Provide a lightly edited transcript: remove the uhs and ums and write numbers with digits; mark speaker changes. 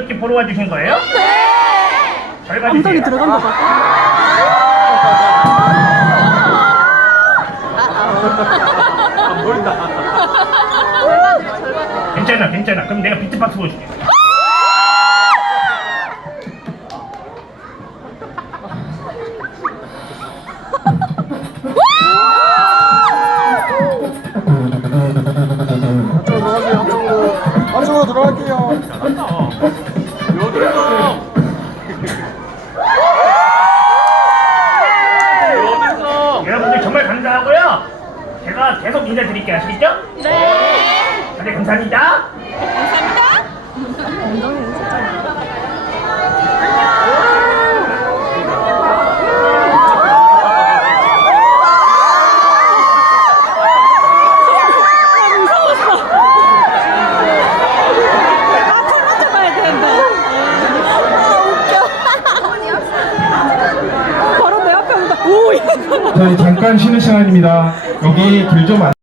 Speaker 1: 이렇게 보러 와주신 거예요?
Speaker 2: 네.
Speaker 1: 잘 봐주세요.
Speaker 2: 엉덩이 들어간 것 같아.
Speaker 3: 안 보인다.
Speaker 1: 괜찮아, 괜찮아. 그럼 내가 비트박스 보여줄게.
Speaker 4: 안쪽으로 들어갈게요.
Speaker 1: 여러분들 정말 감사하고요. 제가 계속 인사드릴게요. 아시겠죠?
Speaker 2: 네.
Speaker 1: 다들 감사합니다.
Speaker 2: 잡아야 되는데. 바로 내 앞에 온다. 오, 이거.
Speaker 4: 저희 잠깐 쉬는 시간입니다. 여기 길 좀